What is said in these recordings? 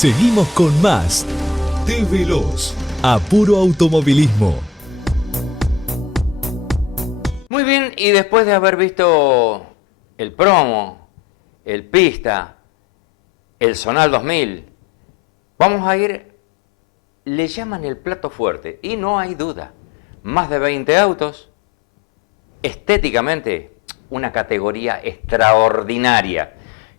Seguimos con más T-Veloz, a puro automovilismo. Muy bien, y después de haber visto el promo, el pista, el Zonal 2000, vamos a ir, le llaman el plato fuerte, y no hay duda, más de 20 autos, estéticamente una categoría extraordinaria,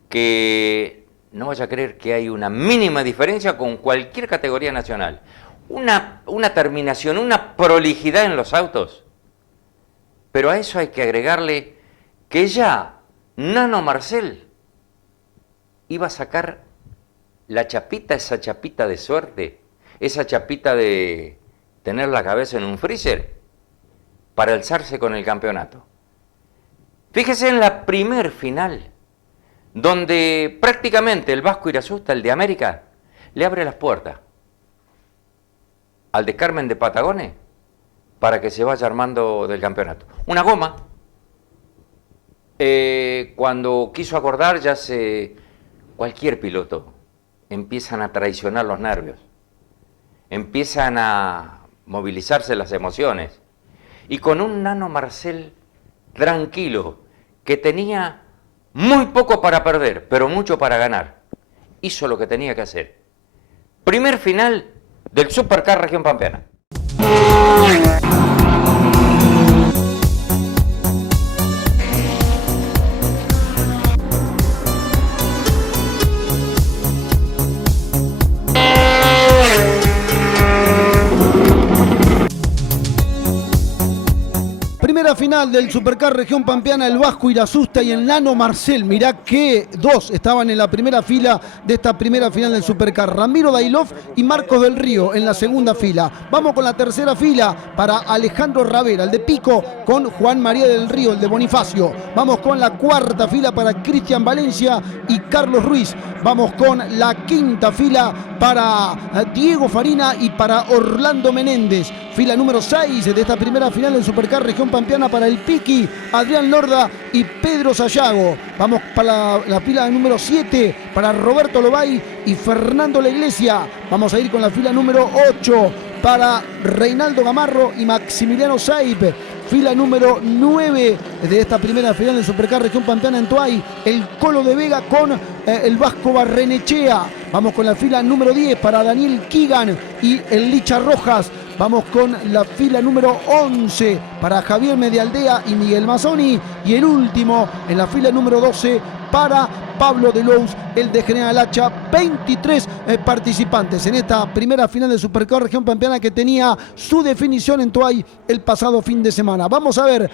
que no vaya a creer que hay una mínima diferencia con cualquier categoría nacional. Una terminación, una prolijidad en los autos. Pero a eso hay que agregarle que ya Nano Marcel iba a sacar la chapita, esa chapita de suerte, esa chapita de tener la cabeza en un freezer para alzarse con el campeonato. Fíjese en la primer final, donde prácticamente el Vasco Irazusta, el de América, le abre las puertas al de Carmen de Patagones para que se vaya armando del campeonato. Una goma, cuando quiso acordar, cualquier piloto empiezan a traicionar los nervios, empiezan a movilizarse las emociones, y con un Nano Marcel tranquilo, que tenía muy poco para perder, pero mucho para ganar, hizo lo que tenía que hacer. Primer final del Supercar Región Pampeana. Primera final del Supercar Región Pampeana, el Vasco Irazusta y el Nano Marcel. Mirá que dos estaban en la primera fila de esta primera final del Supercar. Ramiro Dailov y Marcos del Río en la segunda fila. Vamos con la tercera fila para Alejandro Ravera, el de Pico, con Juan María del Río, el de Bonifacio. Vamos con la cuarta fila para Cristian Valencia y Carlos Ruiz. Vamos con la quinta fila para Diego Farina y para Orlando Menéndez. Fila número 6 de esta primera final del Supercar Región Pampeana para el Piqui, Adrián Lorda y Pedro Sayago. Vamos para la fila número 7 para Roberto Lobay y Fernando La Iglesia. Vamos a ir con la fila número 8 para Reinaldo Gamarro y Maximiliano Saip. Fila número 9 de esta primera final del Supercar Región Pampeana en Tuay, el Colo de Vega con el Vasco Barrenechea. Vamos con la fila número 10 para Daniel Kigan y el Licha Rojas. Vamos con la fila número 11 para Javier Medialdea y Miguel Mazzoni. Y el último en la fila número 12 para Pablo Delous, el de General Hacha. 23 participantes en esta primera final de Supercar Región Pampeana que tenía su definición en Tuay el pasado fin de semana. Vamos a ver,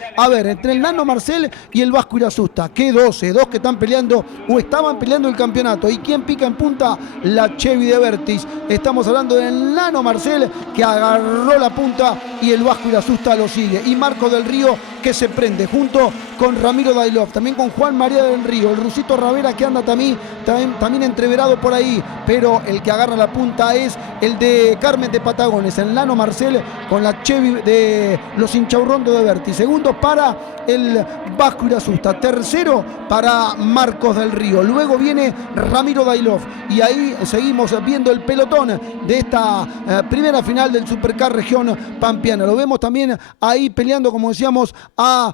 entre el Nano Marcel y el Vasco Irazusta, ¿qué 12? Dos que están peleando o estaban peleando el campeonato. ¿Y quién pica en punta? La Chevy de Vertis. Estamos hablando del Nano Marcel, que agarró la punta, y el Vasco Irazusta lo sigue. Y Marco del Río, que se prende junto con Ramiro Dailov, también con Juan María del Río, el Rusito Ravera, que anda también entreverado por ahí, pero el que agarra la punta es el de Carmen de Patagones, el Nano Marcel con la Chevy de los Inchaurrondo de Verti. Segundo para el Vasco Irazusta, tercero para Marcos del Río, luego viene Ramiro Dailov, y ahí seguimos viendo el pelotón de esta primera final del Supercar Región Pampeana. Lo vemos también ahí peleando, como decíamos, a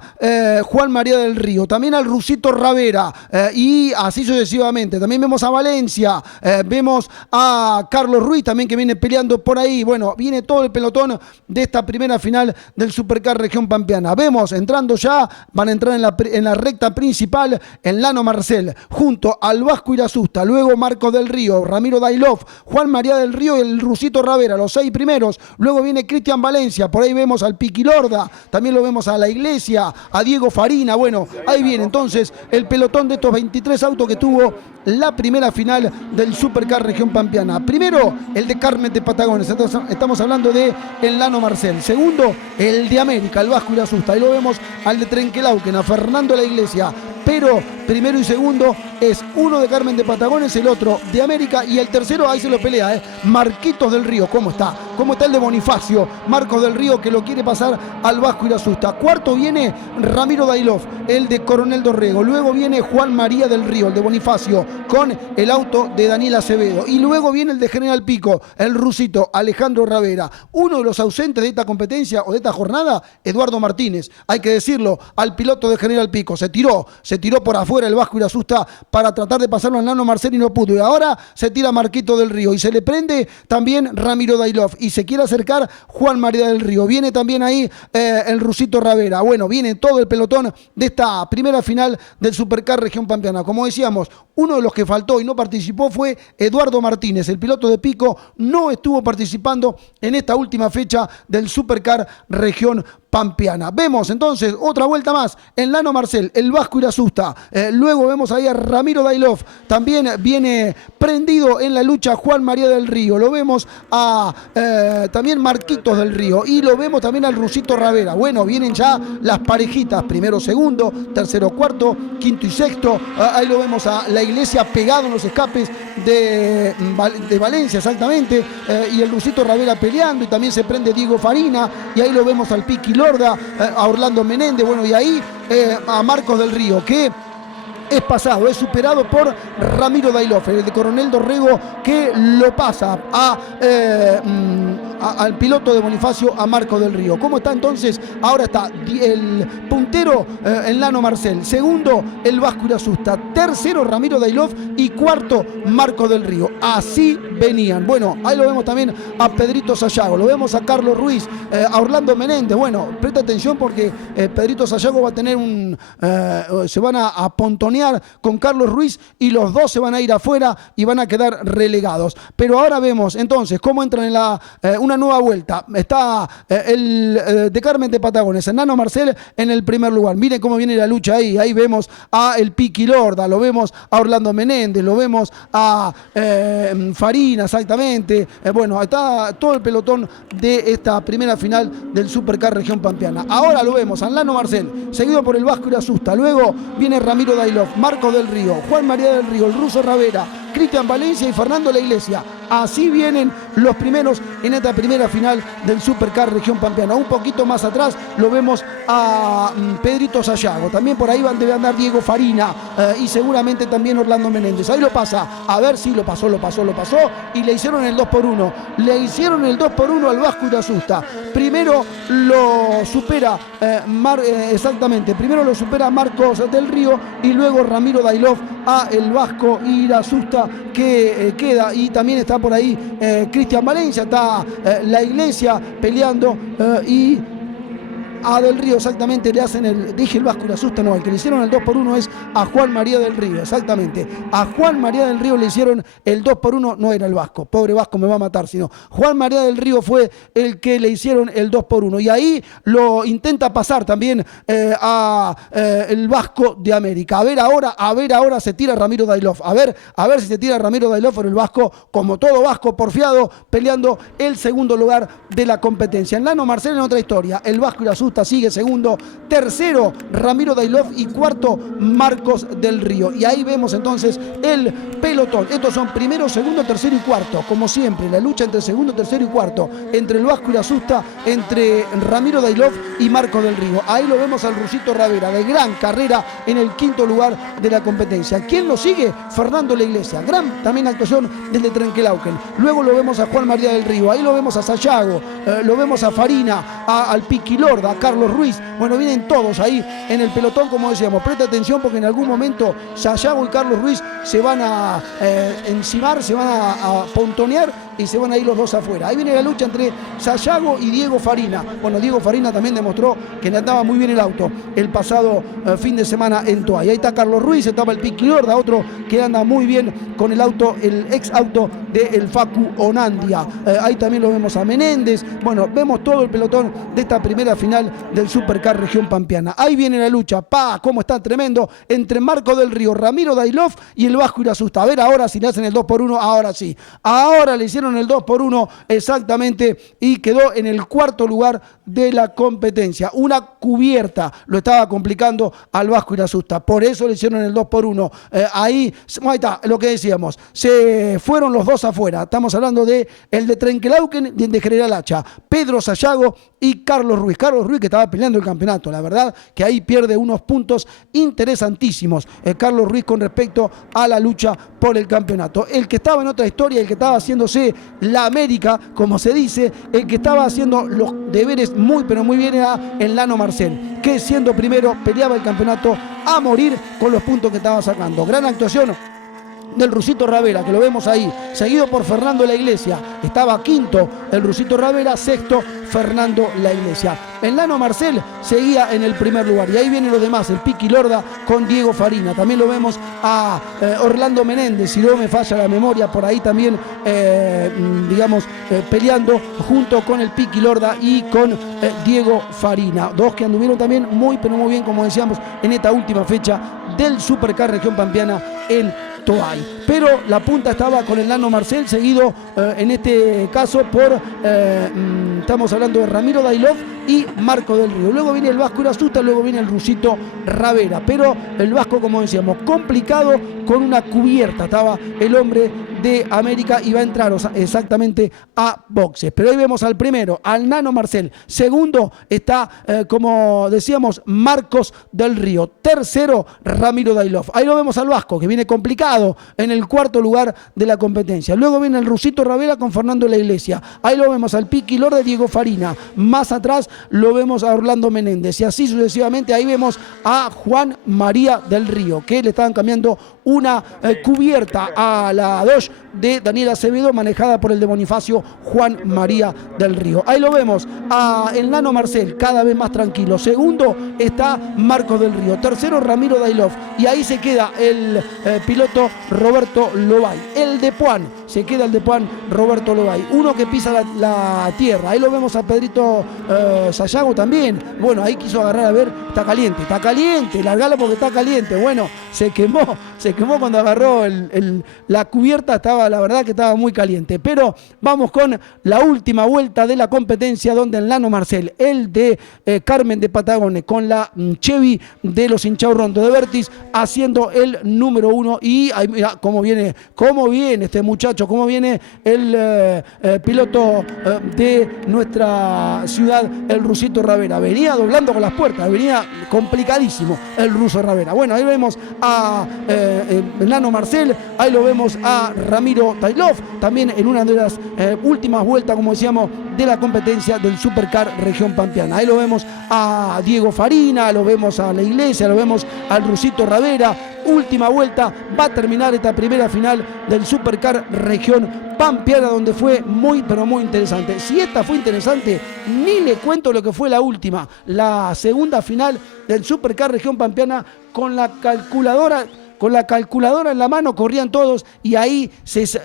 Juan María del Río, también al Rusito Ravera, y así sucesivamente. También vemos a Valencia, vemos a Carlos Ruiz también, que viene peleando por ahí. Bueno, viene todo el pelotón de esta primera final del Supercar Región Pampeana. Vemos entrando ya, van a entrar en la recta principal el Nano Marcel junto al Vasco Irazusta, luego Marcos del Río, Ramiro Dailov, Juan María del Río y el Rusito Ravera, los 6 primeros. Luego viene Cristian Valencia, por ahí vemos al Piqui Lorda, también lo vemos a La Iglesia, a Diego Farina. Bueno, ahí viene entonces el pelotón de estos 23 autos que tuvo la primera final del Supercar Región Pampeana. Primero, el de Carmen de Patagones, entonces estamos hablando de el Nano Marcel. Segundo, el de América, el Vasco Irazusta. Ahí lo vemos al de Trenquelauquen, a Fernando La Iglesia. Pero primero y segundo es uno de Carmen de Patagones, el otro de América y el tercero, ahí se lo pelea, Marquitos del Río. ¿Cómo está? ¿Cómo está el de Bonifacio? Marcos del Río, que lo quiere pasar al Vasco Irasusta. Cuarto viene Ramiro Dailov, el de Coronel Dorrego. Luego viene Juan María del Río, el de Bonifacio, con el auto de Daniel Acevedo. Y luego viene el de General Pico, el rusito Alejandro Ravera. Uno de los ausentes de esta competencia o de esta jornada, Eduardo Martínez. Hay que decirlo, al piloto de General Pico. Se tiró por afuera el Vasco Irasusta para tratar de pasarlo al Nano Marcel y no pudo. Y ahora se tira Marquito del Río y se le prende también Ramiro Dailov. Y se quiere acercar Juan María del Río. Viene también ahí el rusito Ravera. Bueno, viene todo el pelotón de esta primera final del Supercar Región Pampeana. Como decíamos, uno de los que faltó y no participó fue Eduardo Martínez. El piloto de Pico no estuvo participando en esta última fecha del Supercar Región Pampeana. Vemos entonces otra vuelta más en Nano Marcel, el Vasco Irasusta. Luego vemos ahí a Ramiro Dailov. También viene prendido en la lucha Juan María del Río. Lo vemos a también Marquitos del Río. Y lo vemos también al rusito Ravera. Bueno, vienen ya las parejitas. Primero, segundo, tercero, cuarto, quinto y sexto. Ahí lo vemos a La Iglesia pegado en los escapes de Valencia, exactamente. Y el rusito Ravera peleando. Y también se prende Diego Farina. Y ahí lo vemos al Piqui Lorda, a Orlando Menéndez, bueno, y ahí a Marcos del Río, que es pasado, es superado por Ramiro Dailov, el de Coronel Dorrego, que lo pasa al piloto de Bonifacio, a Marco del Río. ¿Cómo está entonces? Ahora está el puntero, el Nano Marcel. Segundo, el Vasco Irasusta. Tercero, Ramiro Dailov. Y cuarto, Marco del Río. Así venían. Bueno, ahí lo vemos también a Pedrito Sayago. Lo vemos a Carlos Ruiz, a Orlando Menéndez. Bueno, presta atención porque Pedrito Sayago va a tener se van a pontonear con Carlos Ruiz y los dos se van a ir afuera y van a quedar relegados. Pero ahora vemos entonces cómo entran en una nueva vuelta. Está el de Carmen de Patagones, el Nano Marcel en el primer lugar. Miren cómo viene la lucha ahí. Ahí vemos a el Piqui Lorda, lo vemos a Orlando Menéndez, lo vemos a Farina, exactamente. Bueno, está todo el pelotón de esta primera final del Supercar Región Pampeana. Ahora lo vemos al Nano Marcel, seguido por el Vasco Irasusta. Luego viene Ramiro Dailov, Marcos del Río, Juan María del Río, el ruso Ravera, Cristian Valencia y Fernando La Iglesia. Así vienen los primeros en esta primera final del Supercar Región Pampeana. Un poquito más atrás lo vemos a Pedrito Sayago. También por ahí debe andar Diego Farina y seguramente también Orlando Menéndez. Ahí lo pasa. A ver si lo pasó. Y le hicieron el 2x1. Le hicieron el 2x1 al Vasco Irasusta. Primero lo supera exactamente. Primero lo supera Marcos del Río y luego Ramiro Dailov a el Vasco Irasusta que queda. Y también está por ahí Cristian Valencia, está La Iglesia peleando y a Del Río exactamente le hacen dije el Vasco Irasusta, no, el que le hicieron el 2x1 es a Juan María del Río, exactamente. A Juan María del Río le hicieron el 2x1, no era el Vasco, pobre Vasco me va a matar, sino Juan María del Río fue el que le hicieron el 2x1 y ahí lo intenta pasar también el Vasco de América. A ver ahora se tira Ramiro Dailov, a ver si se tira Ramiro Dailov, pero el Vasco, como todo Vasco porfiado, peleando el segundo lugar de la competencia. En Nano Marcel en otra historia, el Vasco Irasusta sigue segundo, tercero Ramiro Dailov y cuarto Marcos del Río. Y ahí vemos entonces el pelotón. Estos son primero, segundo, tercero y cuarto. Como siempre, la lucha entre segundo, tercero y cuarto, entre el Vasco Irasusta, entre Ramiro Dailov y Marcos del Río. Ahí lo vemos al rusito Ravera, de gran carrera en el quinto lugar de la competencia. ¿Quién lo sigue? Fernando La Iglesia. Gran también actuación del de Trenquelauquen. Luego lo vemos a Juan María del Río. Ahí lo vemos a Sayago, lo vemos a Farina, al Piqui Lorda, Carlos Ruiz. Bueno, vienen todos ahí en el pelotón, como decíamos. Presta atención porque en algún momento Sayago y Carlos Ruiz se van a encimar, se van a pontonear y se van a ir los dos afuera. Ahí viene la lucha entre Sayago y Diego Farina. Bueno, Diego Farina también demostró que le andaba muy bien el auto el pasado fin de semana en Toay. Ahí está Carlos Ruiz, estaba el Piqui Lorda, otro que anda muy bien con el auto, el ex auto del Facu Onandia. Ahí también lo vemos a Menéndez. Bueno, vemos todo el pelotón de esta primera final del Supercar Región Pampeana. Ahí viene la lucha, cómo está tremendo, entre Marco del Río, Ramiro Dailov y el Vasco Irasusta. A ver ahora si le hacen el 2x1, ahora sí. Ahora le hicieron hicieron el 2-1 exactamente y quedó en el cuarto lugar de la competencia. Una cubierta lo estaba complicando al Vasco Irasusta, por eso le hicieron el 2-1. Ahí está lo que decíamos, se fueron los dos afuera. Estamos hablando de el de Trenquelauquen y el de General Hacha, Pedro Sayago y Carlos Ruiz. Carlos Ruiz, que estaba peleando el campeonato, la verdad que ahí pierde unos puntos interesantísimos Carlos Ruiz con respecto a la lucha por el campeonato. El que estaba en otra historia, el que estaba haciéndose la América, como se dice, el que estaba haciendo los deberes muy pero muy bien era el Nano Marcel, que siendo primero peleaba el campeonato a morir con los puntos que estaba sacando. Gran actuación del Rusito Ravera, que lo vemos ahí, seguido por Fernando La Iglesia. Estaba quinto el Rusito Ravera, sexto Fernando La Iglesia. El Nano Marcel seguía en el primer lugar y ahí vienen los demás, el Piqui Lorda con Diego Farina. También lo vemos a Orlando Menéndez, si no me falla la memoria, por ahí también peleando junto con el Piqui Lorda y con Diego Farina, dos que anduvieron también muy pero muy bien, como decíamos, en esta última fecha del Supercar Región Pampeana en Toay. Pero la punta estaba con el Nano Marcel, seguido en este caso por estamos hablando de Ramiro Dailov y Marco del Río. Luego viene el Vasco Irasusta, luego viene el Rusito Ravera, pero el Vasco, como decíamos, complicado con una cubierta, estaba el hombre de América y va a entrar exactamente a boxes. Pero ahí vemos al primero, al Nano Marcel. Segundo está, como decíamos, Marcos del Río. Tercero, Ramiro Dailov. Ahí lo vemos al Vasco, que viene complicado en el cuarto lugar de la competencia. Luego viene el Rusito Ravera con Fernando La Iglesia. Ahí lo vemos al Piqui Lorda de Diego Farina. Más atrás lo vemos a Orlando Menéndez. Y así sucesivamente. Ahí vemos a Juan María del Río, que le estaban cambiando una cubierta a la Dodge de Daniel Acevedo, manejada por el de Bonifacio Juan María del Río. Ahí lo vemos a el Nano Marcel, cada vez más tranquilo. Segundo está Marcos del Río. Tercero, Ramiro Dailov. Y ahí se queda el piloto Roberto Lobay. El de Puan, se queda el de Puan, Roberto Lobay. Uno que pisa la tierra. Ahí lo vemos a Pedrito Sayago también. Bueno, ahí quiso agarrar, a ver, está caliente, largala porque está caliente. Bueno, se quemó cuando agarró la cubierta, la verdad que estaba muy caliente. Pero vamos con la última vuelta de la competencia, donde el Nano Marcel, el de Carmen de Patagones, con la Chevy de los Inchaurrondo de Vertis, haciendo el número 1. Y ahí, mira cómo viene este muchacho, cómo viene el piloto de nuestra ciudad, el Rusito Ravera. Venía doblando con las puertas, venía complicadísimo el Ruso Ravera. Bueno, ahí vemos a el Nano Marcel, ahí lo vemos a Ramiro Dailov, también en una de las últimas vueltas, como decíamos, de la competencia del Supercar Región Pampeana. Ahí lo vemos a Diego Farina, lo vemos a La Iglesia, lo vemos al Rusito Ravera. Última vuelta, va a terminar esta primera final del Supercar Región Pampeana, donde fue muy pero muy interesante. Si esta fue interesante, ni le cuento lo que fue la última, la segunda final del Supercar Región Pampeana, con la calculadora en la mano, corrían todos y ahí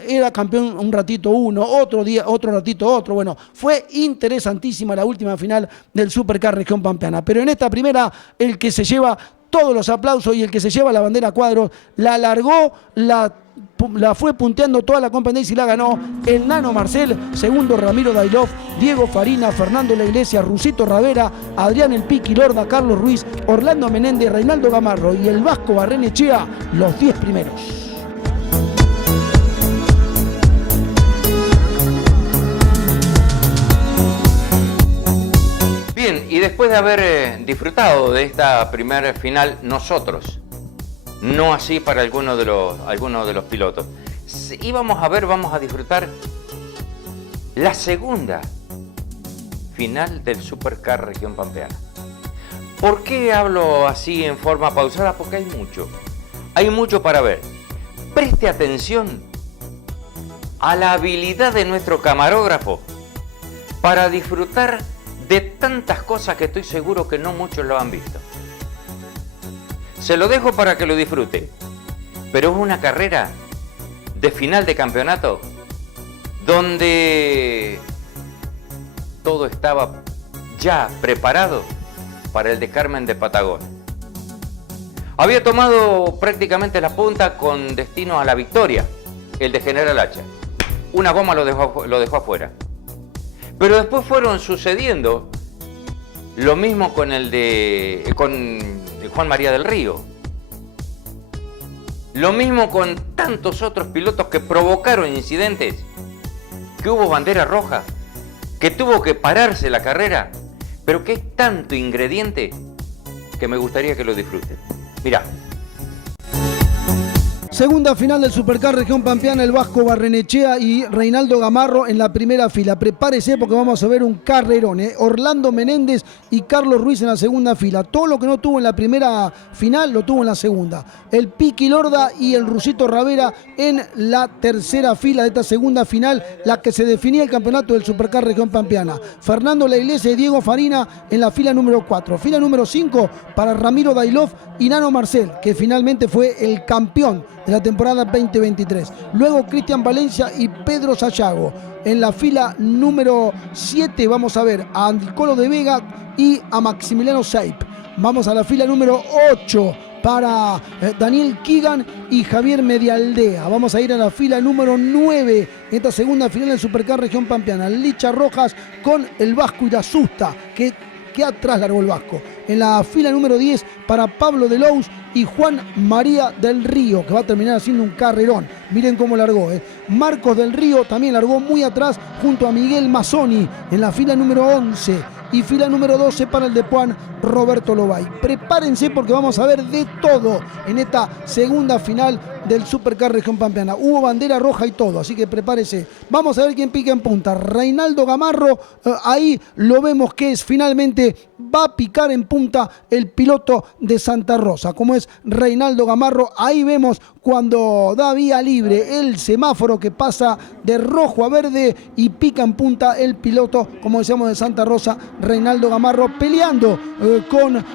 era campeón un ratito uno, otro día, otro ratito otro. Bueno, fue interesantísima la última final del Supercar Región Pampeana. Pero en esta primera, el que se lleva todos los aplausos y el que se lleva la bandera a cuadros, la alargó, la fue punteando toda la competencia y la ganó el Nano Marcel. Segundo, Ramiro Dailov, Diego Farina, Fernando La Iglesia, Rusito Ravera, Adrián el Piqui Lorda, Carlos Ruiz, Orlando Menéndez, Reinaldo Gamarro y el Vasco Barrenechea, los 10 primeros. Bien, y después de haber disfrutado de esta primera final nosotros, no así para algunos de los pilotos, vamos a disfrutar la segunda final del Supercar Región Pampeana. ¿Por qué hablo así en forma pausada? Porque hay mucho para ver. Preste atención a la habilidad de nuestro camarógrafo para disfrutar de tantas cosas que estoy seguro que no muchos lo han visto. Se lo dejo para que lo disfrute, pero es una carrera de final de campeonato donde todo estaba ya preparado para el de Carmen de Patagones. Había tomado prácticamente la punta con destino a la victoria, el de General Hacha. una goma lo dejó afuera. Pero después fueron sucediendo lo mismo con con Juan María del Río. Lo mismo con tantos otros pilotos que provocaron incidentes, que hubo bandera roja, que tuvo que pararse la carrera, pero que es tanto ingrediente que me gustaría que lo disfruten. Mirá. Segunda final del Supercar Región Pampeana, el Vasco Barrenechea y Reinaldo Gamarro en la primera fila. Prepárese porque vamos a ver un carrerón, ¿eh? Orlando Menéndez y Carlos Ruiz en la segunda fila. Todo lo que no tuvo en la primera final lo tuvo en la segunda. El Piqui Lorda y el Rusito Ravera en la tercera fila de esta segunda final, la que se definía el campeonato del Supercar Región Pampeana. Fernando La Iglesia y Diego Farina en la fila número 4. Fila número 5 para Ramiro Dailov y Nano Marcel, que finalmente fue el campeón de la temporada 2023. Luego Cristian Valencia y Pedro Sayago. En la fila número 7 vamos a ver a Andicolo de Vega y a Maximiliano Seip. Vamos a la fila número 8 para Daniel Keegan y Javier Medialdea. Vamos a ir a la fila número 9, esta segunda final del Supercar Región Pampeana. Licha Rojas con el Vasco Irasusta, que atrás largó el Vasco. En la fila número 10 para Pablo de Lous y Juan María del Río, que va a terminar haciendo un carrerón. Miren cómo largó. Marcos del Río también largó muy atrás junto a Miguel Mazzoni en la fila número 11. Y fila número 12 para el de Puan, Roberto Lobay. Prepárense porque vamos a ver de todo en esta segunda final del Supercar Región Pampeana. Hubo bandera roja y todo, así que prepárese. Vamos a ver quién pica en punta. Reinaldo Gamarro, ahí lo vemos que es finalmente, va a picar en punta el piloto de Santa Rosa, como es Reinaldo Gamarro. Ahí vemos cuando da vía libre el semáforo que pasa de rojo a verde y pica en punta el piloto, como decíamos, de Santa Rosa, Reinaldo Gamarro, peleando con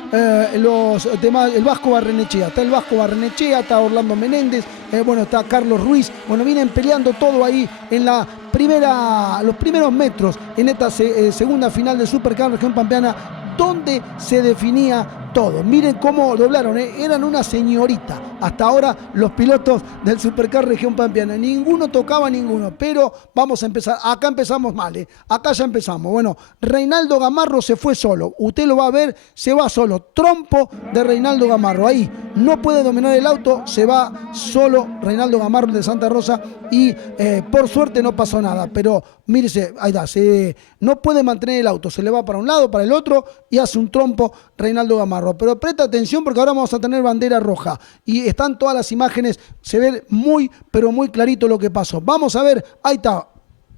los demás, el Vasco Barrenechea. Está el Vasco Barrenechea, está Orlando Menéndez, bueno, está Carlos Ruiz. Bueno, vienen peleando todo ahí en los primeros metros en esta segunda final de Supercar Región Pampeana, donde se definía todo. Miren cómo doblaron, eran una señorita. Hasta ahora los pilotos del Supercar Región Pampeana. Ninguno tocaba a ninguno, pero vamos a empezar. Acá empezamos mal, acá ya empezamos. Bueno, Reinaldo Gamarro se fue solo. Usted lo va a ver, se va solo. Trompo de Reinaldo Gamarro. Ahí no puede dominar el auto, se va solo Reinaldo Gamarro de Santa Rosa y por suerte no pasó nada. Pero mírese, ahí está, no puede mantener el auto. Se le va para un lado, para el otro y hace un trompo Reinaldo Gamarro. Pero presta atención porque ahora vamos a tener bandera roja y están todas las imágenes, se ve muy pero muy clarito lo que pasó. Vamos a ver, ahí está.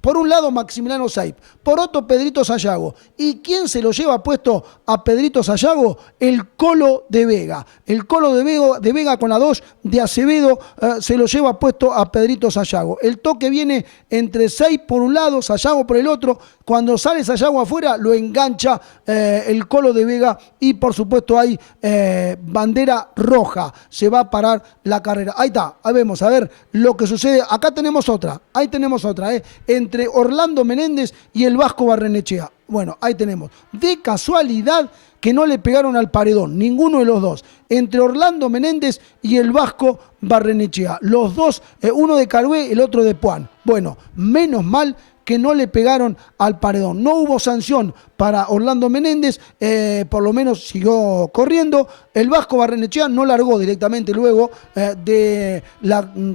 Por un lado Maximiliano Seip, por otro Pedrito Sayago. ¿Y quién se lo lleva puesto a Pedrito Sayago? El Colo de Vega. El Colo de Vega con la 2 de Acevedo se lo lleva puesto a Pedrito Sayago. El toque viene entre Seip por un lado, Sayago por el otro. Cuando sale Sayago afuera lo engancha el Colo de Vega y por supuesto hay bandera roja. Se va a parar la carrera. Ahí está, ahí vemos, a ver lo que sucede. Acá tenemos otra, ahí tenemos otra, entre Orlando Menéndez y el Vasco Barrenechea. Bueno, ahí tenemos. De casualidad que no le pegaron al paredón, ninguno de los dos. Entre Orlando Menéndez y el Vasco Barrenechea. Los dos, uno de Carué, el otro de Puan. Bueno, menos mal que no le pegaron al paredón. No hubo sanción para Orlando Menéndez, por lo menos siguió corriendo. El Vasco Barrenechea no largó directamente luego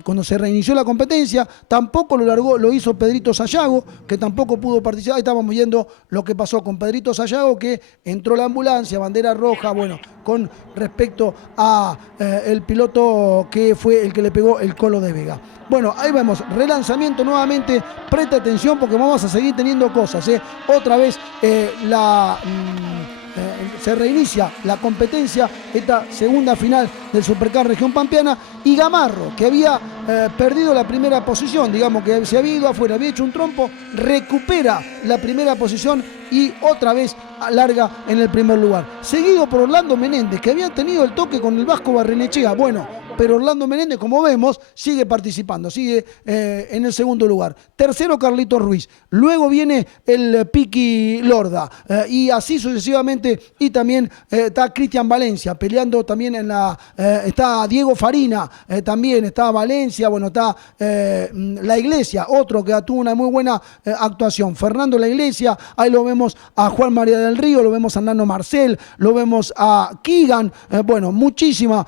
cuando se reinició la competencia. Tampoco lo largó, lo hizo Pedrito Sayago, que tampoco pudo participar. Ahí estábamos viendo lo que pasó con Pedrito Sayago, que entró la ambulancia, bandera roja, bueno, con respecto a el piloto que fue el que le pegó el Colo de Vega. Bueno, ahí vemos, relanzamiento nuevamente, presta atención porque vamos a seguir teniendo cosas. Otra vez se reinicia la competencia, esta segunda final del Supercar Región Pampeana, y Gamarro, que había perdido la primera posición, digamos que se había ido afuera, había hecho un trompo, recupera la primera posición y otra vez larga en el primer lugar. Seguido por Orlando Menéndez, que había tenido el toque con el Vasco Barrenechea. Bueno, pero Orlando Menéndez, como vemos, sigue participando, sigue en el segundo lugar. Tercero, Carlitos Ruiz. Luego viene el Piqui Lorda, y así sucesivamente. Y también está Cristian Valencia peleando también está Diego Farina, también está Valencia, bueno, está La Iglesia, otro que tuvo una muy buena actuación. Fernando La Iglesia, ahí lo vemos a Juan María del Río, lo vemos a Nano Marcel, lo vemos a Keegan, bueno, muchísima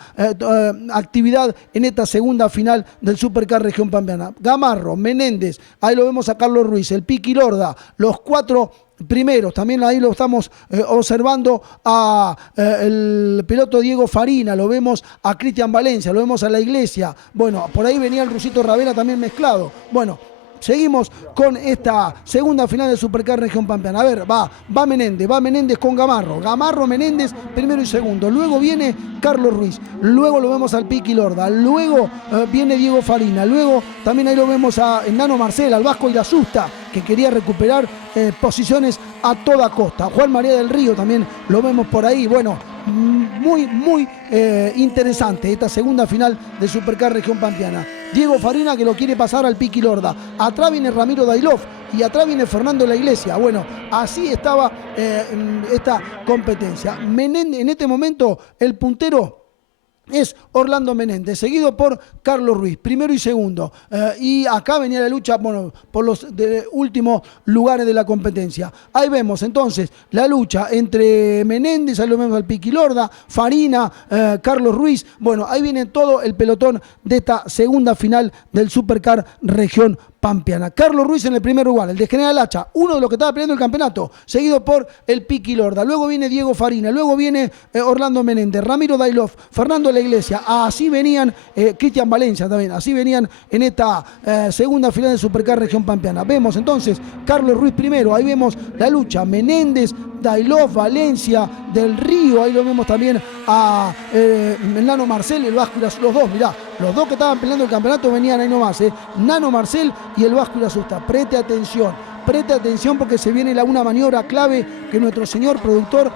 actividad en esta segunda final del Supercar Región Pampeana. Gamarro, Menéndez, ahí lo vemos a Carlos Ruiz, el Piqui Lorda, los 4 primeros, también ahí lo estamos observando a el piloto Diego Farina, lo vemos a Cristian Valencia, lo vemos a La Iglesia, bueno, por ahí venía el Rusito Ravena también mezclado, bueno. Seguimos con esta segunda final de Supercar Región Pampeana. A ver, va Menéndez con Gamarro. Gamarro, Menéndez, primero y segundo. Luego viene Carlos Ruiz. Luego lo vemos al Piqui Lorda. Luego viene Diego Farina. Luego también ahí lo vemos a Nano Marcel, al Vasco Irasusta, que quería recuperar posiciones a toda costa. Juan María del Río también lo vemos por ahí. Bueno, muy interesante esta segunda final de Supercar Región Pampeana. Diego Farina que lo quiere pasar al Piqui Lorda. Atrás viene Ramiro Dailov y atrás viene Fernando La Iglesia. Bueno, así estaba esta competencia. Menéndez, en este momento el puntero es Orlando Menéndez, seguido por Carlos Ruiz, primero y segundo. Y acá venía la lucha, bueno, por los últimos lugares de la competencia. Ahí vemos entonces la lucha entre Menéndez, ahí lo vemos al Piqui Lorda, Farina, Carlos Ruiz. Bueno, ahí viene todo el pelotón de esta segunda final del Supercar Región Pampeana. Carlos Ruiz en el primer lugar, el de General Hacha, uno de los que estaba peleando el campeonato, seguido por el Piqui Lorda. Luego viene Diego Farina, luego viene Orlando Menéndez, Ramiro Dailov, Fernando La Iglesia. Así venían, Cristian Valencia también, así venían en esta segunda final de Supercar Región Pampeana. Vemos entonces Carlos Ruiz primero, ahí vemos la lucha, Menéndez, Dailov, Valencia, Del Río, ahí lo vemos también a Nano Marcel, el Vasco, los dos, mirá, los dos que estaban peleando el campeonato venían ahí nomás, Nano Marcel y el Vasco Irasusta. Preste atención porque se viene una maniobra clave que nuestro señor productor,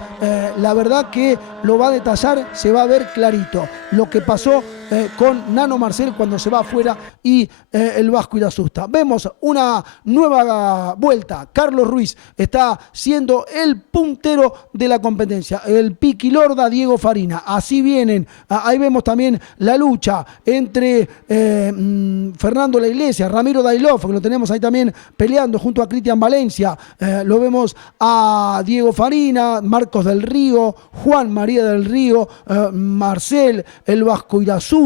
la verdad que lo va a detallar, se va a ver clarito lo que pasó con Nano Marcel cuando se va afuera y el Vasco Irasusta. Vemos una nueva vuelta. Carlos Ruiz está siendo el puntero de la competencia. El Piqui Lorda, Diego Farina. Así vienen. Ahí vemos también la lucha entre Fernando La Iglesia, Ramiro Dailov, que lo tenemos ahí también peleando junto a Cristian Valencia. Lo vemos a Diego Farina, Marcos del Río, Juan María del Río, Marcel, el Vasco Irasusta.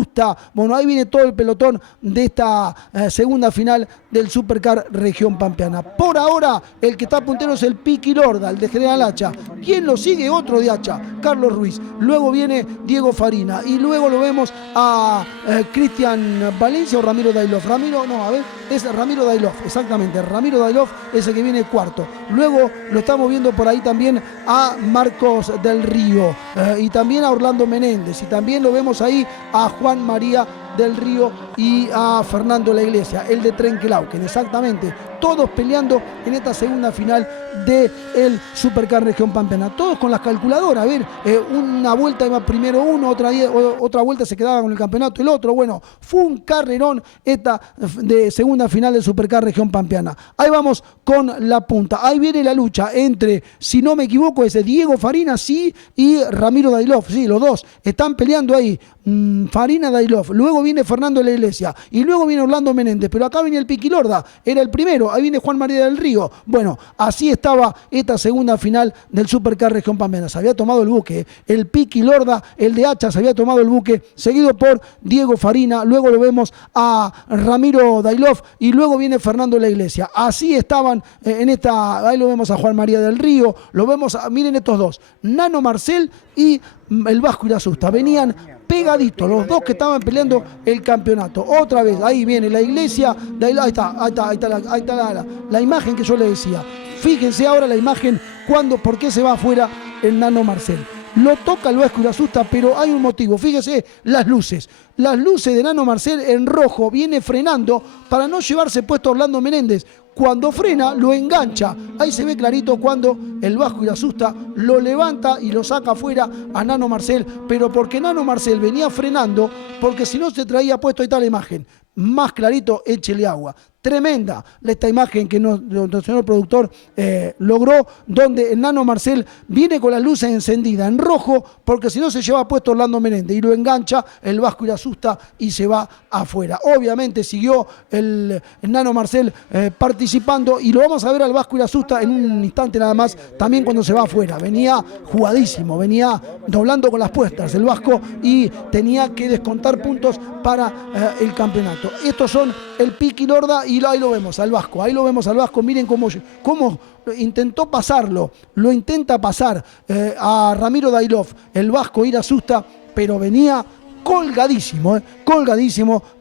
Bueno, ahí viene todo el pelotón de esta segunda final del Supercar Región Pampeana. Por ahora, el que está puntero es el Piqui Lorda, el de General Hacha. ¿Quién lo sigue? Otro de Hacha, Carlos Ruiz. Luego viene Diego Farina y luego lo vemos a Cristian Valencia o Ramiro Dailov. Es Ramiro Dailov, exactamente. Ramiro Dailov es el que viene cuarto. Luego lo estamos viendo por ahí también a Marcos del Río y también a Orlando Menéndez. Y también lo vemos ahí a Juan María del Río y a Fernando La Iglesia, el de Trenquelauquen, exactamente. Todos peleando en esta segunda final del Supercar Región Pampeana. Todos con las calculadoras. A ver, una vuelta iba primero uno, otra vuelta se quedaba con el campeonato el otro. Bueno, fue un carrerón esta de segunda final del Supercar Región Pampeana. Ahí vamos con la punta. Ahí viene la lucha entre, si no me equivoco, es Diego Farina, sí, y Ramiro Dailov. Sí, los dos están peleando ahí. Farina, Dailov. Luego viene Fernando La Iglesia. Y luego viene Orlando Menéndez. Pero acá viene el Piqui Lorda. Era el primero. Ahí viene Juan María del Río. Bueno, así estaba esta segunda final del Supercar Región Pampeana. Se había tomado el buque. El Piqui Lorda, el de Hacha, se había tomado el buque. Seguido por Diego Farina. Luego lo vemos a Ramiro Dailov. Y luego viene Fernando La Iglesia. Así estaban en esta. Ahí lo vemos a Juan María del Río. Lo vemos miren estos dos. Nano Marcel y el Vasco Irasusta. Venían pegaditos, los dos que estaban peleando el campeonato. Otra vez, ahí viene La Iglesia, ahí está la imagen que yo le decía. Fíjense ahora la imagen, por qué se va afuera el Nano Marcel. lo toca el Vasco Irazusta, pero hay un motivo. Fíjese las luces. Las luces de Nano Marcel en rojo, viene frenando para no llevarse puesto a Orlando Menéndez. Cuando frena, lo engancha. Ahí se ve clarito cuando el Vasco Irazusta lo levanta y lo saca afuera a Nano Marcel, pero porque Nano Marcel venía frenando, porque si no se traía puesto, ahí está la imagen. Más clarito, échele agua. Tremenda esta imagen que nuestro señor productor logró, donde el Nano Marcel viene con las luces encendidas en rojo, porque si no se lleva puesto Orlando Menéndez y lo engancha el Vasco Irazusta y se va afuera. Obviamente siguió el Nano Marcel participando y lo vamos a ver al Vasco Irazusta en un instante nada más, también cuando se va afuera. Venía jugadísimo, venía doblando con las puestas el Vasco y tenía que descontar puntos para el campeonato. Estos son el Piqui Lorda y ahí lo vemos al Vasco, miren cómo intentó pasarlo, lo intenta pasar a Ramiro Dailov, el Vasco Irazusta, pero venía colgadísimo,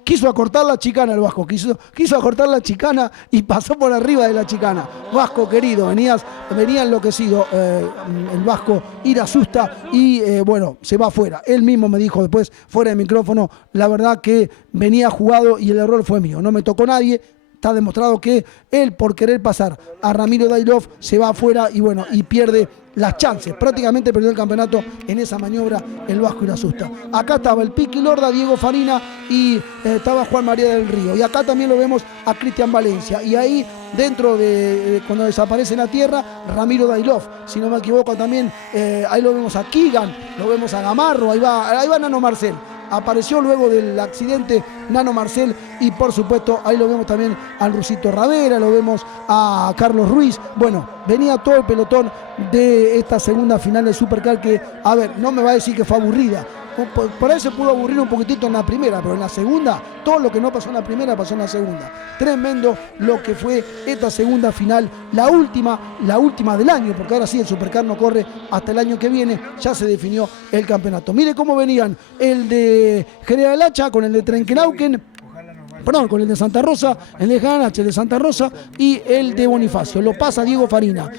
quiso acortar la chicana el Vasco, quiso acortar la chicana y pasó por arriba de la chicana. Vasco querido, venía enloquecido el Vasco Irazusta y bueno, se va afuera. Él mismo me dijo después, fuera de micrófono, la verdad que venía jugado y el error fue mío, no me tocó nadie. Está demostrado que él, por querer pasar a Ramiro Dailov, se va afuera y bueno, y pierde las chances. Prácticamente perdió el campeonato en esa maniobra el Vasco Irazusta. Acá estaba el Piqui Lorda, Diego Farina y estaba Juan María del Río. Y acá también lo vemos a Cristian Valencia. Y ahí, dentro de cuando desaparece en la tierra, Ramiro Dailov. Si no me equivoco también, ahí lo vemos a Keegan, lo vemos a Gamarro, ahí va Nano Marcel. Apareció luego del accidente Nano Marcel y por supuesto ahí lo vemos también al Rusito Ravera, lo vemos a Carlos Ruiz. Bueno, venía todo el pelotón de esta segunda final del Supercar que, a ver, no me va a decir que fue aburrida. Por ahí se pudo aburrir un poquitito en la primera, pero en la segunda, todo lo que no pasó en la primera pasó en la segunda. Tremendo lo que fue esta segunda final, la última del año, porque ahora sí el Supercar no corre hasta el año que viene, ya se definió el campeonato. Mire cómo venían el de General Hacha con el de Trenquelauquen, con el de Santa Rosa, el de Ganache, el de Santa Rosa y el de Bonifacio. Lo pasa Diego Farina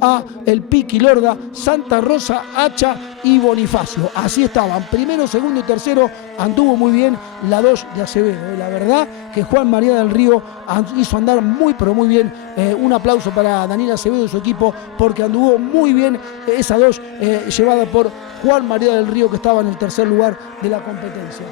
a el Piqui Lorda, Santa Rosa, Hacha y Bonifacio. Así estaban, primero, segundo y tercero, anduvo muy bien la 2 de Acevedo. La verdad que Juan María del Río hizo andar muy pero muy bien. Un aplauso para Daniel Acevedo y su equipo porque anduvo muy bien esa 2 llevada por Juan María del Río, que estaba en el tercer lugar de la competencia.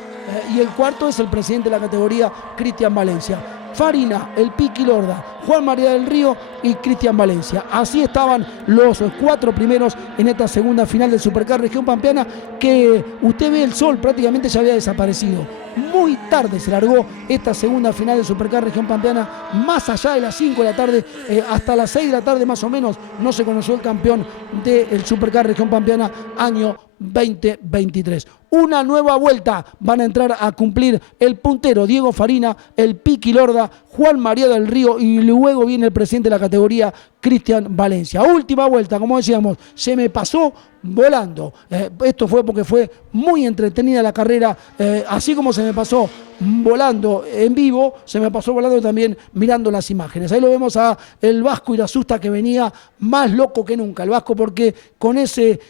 Y el cuarto es el presidente de la categoría, Cristian Valencia. Farina, el Piqui Lorda, Juan María del Río y Cristian Valencia. Así estaban los 4 primeros en esta segunda final del Supercar Región Pampeana, que usted ve el sol prácticamente ya había desaparecido. Muy tarde se largó esta segunda final del Supercar Región Pampeana, más allá de las 5 de la tarde, hasta las 6 de la tarde más o menos, no se conoció el campeón del Supercar Región Pampeana año 2023. Una nueva vuelta van a entrar a cumplir el puntero Diego Farina, el Piqui Lorda, Juan María del Río y luego viene el presidente de la categoría, Cristian Valencia. Última vuelta, como decíamos, se me pasó volando. Esto fue porque fue muy entretenida la carrera, así como se me pasó volando en vivo, se me pasó volando también mirando las imágenes. Ahí lo vemos a el Vasco Irazusta, que venía más loco que nunca. El Vasco, porque con ese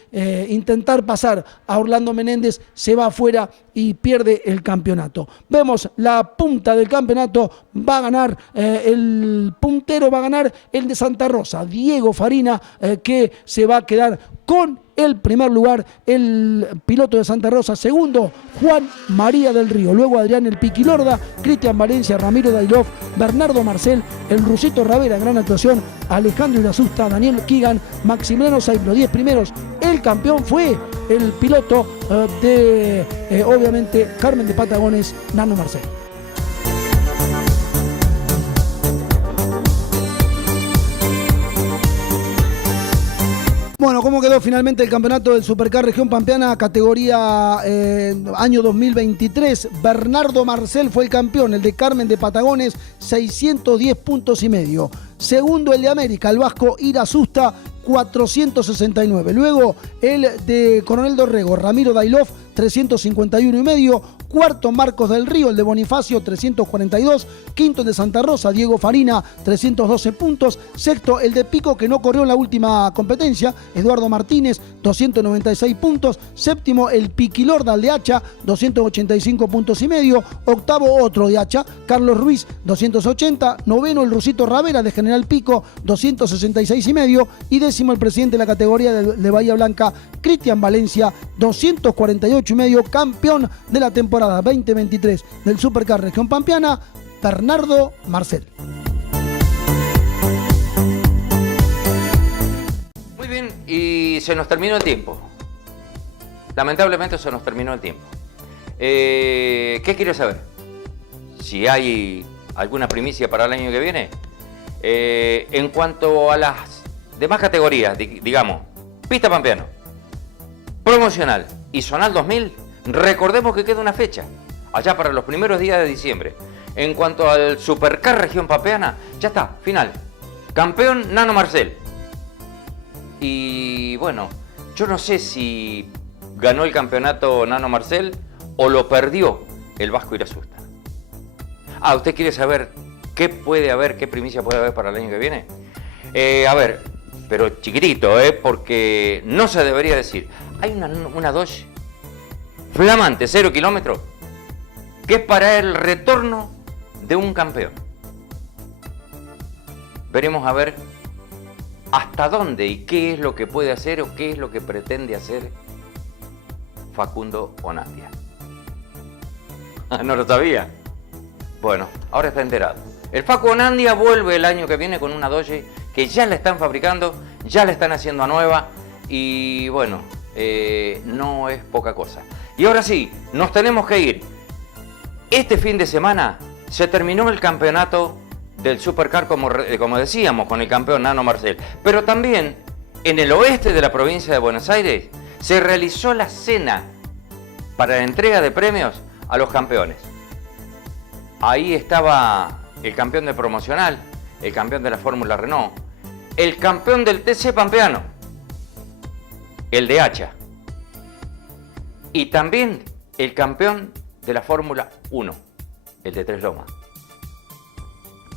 intentar pasar a Orlando Menéndez se va afuera y pierde el campeonato. Vemos la punta del campeonato, va a ganar el puntero, va a ganar el de Santa Rosa, Diego Farina, que se va a quedar con el primer lugar, el piloto de Santa Rosa. Segundo, Juan María del Río. Luego Adrián el Piqui Lorda, Cristian Valencia, Ramiro Dailov, Bernardo Marcel, el Rusito Ravera, gran actuación, Alejandro Irazusta, Daniel Keegan, Maximiliano Saib. Los 10 primeros. El campeón fue el piloto de, obviamente, Carmen de Patagones, Nano Marcel. Bueno, ¿cómo quedó finalmente el campeonato del Supercar Región Pampeana, categoría año 2023? Bernardo Marcel fue el campeón, el de Carmen de Patagones, 610 puntos y medio. Segundo, el de América, el Vasco Irazusta, 469. Luego, el de Coronel Dorrego, Ramiro Dailov, 351 y medio. Cuarto, Marcos del Río, el de Bonifacio, 342. Quinto, el de Santa Rosa, Diego Farina, 312 puntos. Sexto, el de Pico, que no corrió en la última competencia, Eduardo Martínez, 296 puntos. Séptimo, el Piquilorda, el de Hacha, 285 puntos y medio. Octavo, otro de Hacha, Carlos Ruiz, 280. Noveno, el Rusito Ravera, de General Pico, 266 y medio. Y décimo, el presidente de la categoría de Bahía Blanca, Cristian Valencia, 248 y medio, campeón de la temporada 2023 del Supercar Región Pampeana, Bernardo Marcel. Muy bien, y se nos terminó el tiempo. Lamentablemente se nos terminó el tiempo. ¿Qué quieres saber? Si hay alguna primicia para el año que viene. En cuanto a las demás categorías, digamos, pista pampeano, promocional y zonal 2000, recordemos que queda una fecha, allá para los primeros días de diciembre. En cuanto al Supercar Región Pampeana, ya está, final. Campeón Nano Marcel. Y bueno, yo no sé si ganó el campeonato Nano Marcel o lo perdió el Vasco Irasusta. ¿Usted quiere saber qué puede haber, qué primicia puede haber para el año que viene? A ver, pero chiquitito, porque no se debería decir. Hay una Dodge flamante, 0 kilómetros, que es para el retorno de un campeón. Veremos a ver hasta dónde y qué es lo que puede hacer o qué es lo que pretende hacer Facundo Onandia. ¿No lo sabía? Bueno, ahora está enterado. El Facu Onandia vuelve el año que viene con una Dodge que ya la están fabricando, ya la están haciendo a nueva y bueno, no es poca cosa. Y ahora sí, nos tenemos que ir. Este fin de semana se terminó el campeonato del Supercar, como decíamos, con el campeón Nano Marcel. Pero también en el oeste de la provincia de Buenos Aires se realizó la cena para la entrega de premios a los campeones. Ahí estaba el campeón de promocional, el campeón de la Fórmula Renault, el campeón del TC Pampeano, el de Hacha, y también el campeón de la Fórmula 1, el de Tres Lomas.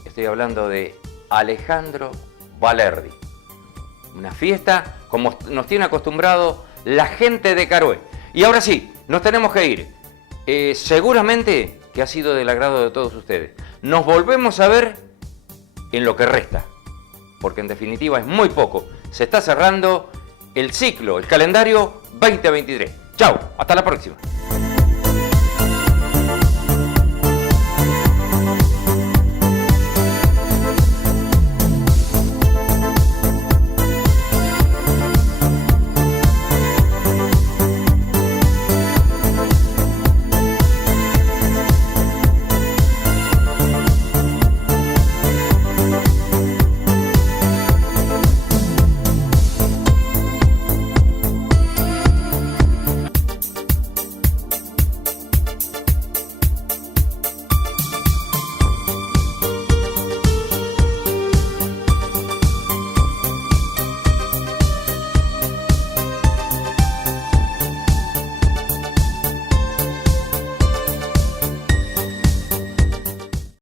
Estoy hablando de Alejandro Valerdi. Una fiesta como nos tiene acostumbrado la gente de Caroe. Y ahora sí, nos tenemos que ir. Seguramente que ha sido del agrado de todos ustedes. Nos volvemos a ver en lo que resta, porque en definitiva es muy poco. Se está cerrando el ciclo, el calendario 2023. Chao, hasta la próxima.